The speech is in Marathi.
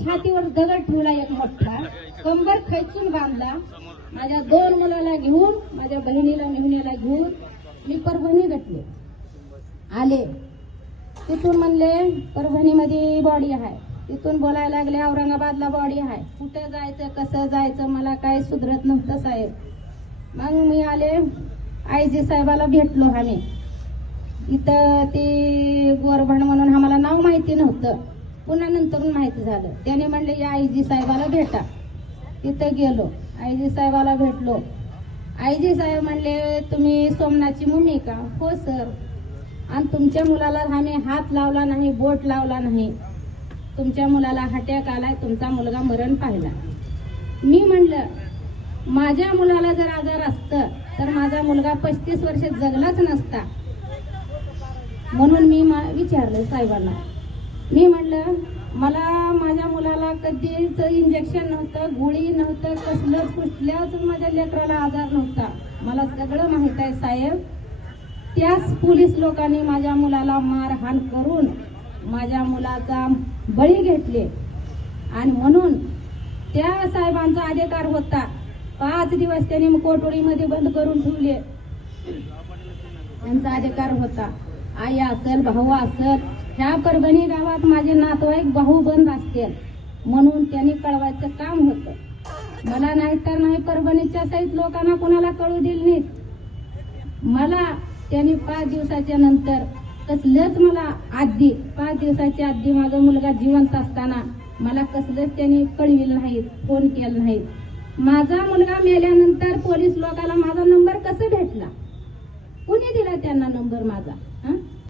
छातीवर दगड ठेवला एक मोठा, कंबर खेचून बांधला. माझ्या 2 मुलाला घेऊन, माझ्या बहिणीला मेहुण्याला घेऊन मी परभणी गाठले. आले तिथून म्हणले परभणीमध्ये बॉडी आहे. तिथून बोलायला लागले औरंगाबादला बॉडी आहे. कुठं जायचं कसं जायचं मला काय सुधरत नव्हतं साहेब. मग मी आले आयजी साहेबाला भेटलो. आम्ही इथं ते गोरभण म्हणून आम्हाला नाव माहिती नव्हतं, पुन्हा नंतर माहिती झालं. त्याने म्हणले या आयजी साहेबाला भेटा. तिथं गेलो, आयजी साहेबाला भेटलो. आयजी साहेब म्हणले तुम्ही सोमनाथची मम्मी का? हो सर. आणि तुमच्या मुलाला आम्ही हात लावला नाही, बोट लावला नाही. तुमच्या मुलाला अटॅक आलाय, तुमचा मुलगा मरण पाहिला. मी म्हणलं माझ्या मुलाला जर आजार असतं तर माझा मुलगा 35 वर्ष जगलाच नसता. म्हणून मी विचारलं साहेबांना. मी म्हणलं मला माझ्या मुलाला कधीच इंजेक्शन नव्हतं, गोळी नव्हतं, कसलं कुठल्याच माझ्या लेकराला आजार नव्हता. मला सगळं माहित आहे साहेब. त्याच पोलीस लोकांनी माझ्या मुलाला मारहाण करून माझ्या मुलाचा बळी घेतले. आणि म्हणून त्या साहेबांचा अधिकार होता. 5 दिवस त्यांनी कोठडीमध्ये बंद करून ठेवले. त्यांचा अधिकार होता. आई असेल, भाऊ असेल, ह्या परभणी गावात माझे नातेवाईक भाऊ बंद असतील म्हणून त्यांनी कळवायचं काम होतं. मला नाही तर नाही, परभणीच्या सहित लोकांना कोणाला कळू दिलं नाही. मला त्यांनी 5 दिवसाच्या नंतर कसलंच मला आधी 5 दिवसाच्या आधी माझा मुलगा जिवंत असताना मला कसलंच त्यांनी कळविलं नाही, फोन केला नाही. माझा मुलगा मेल्यानंतर पोलीस लोकांना माझा नंबर कसा भेटला? कुणी दिला त्यांना नंबर माझा?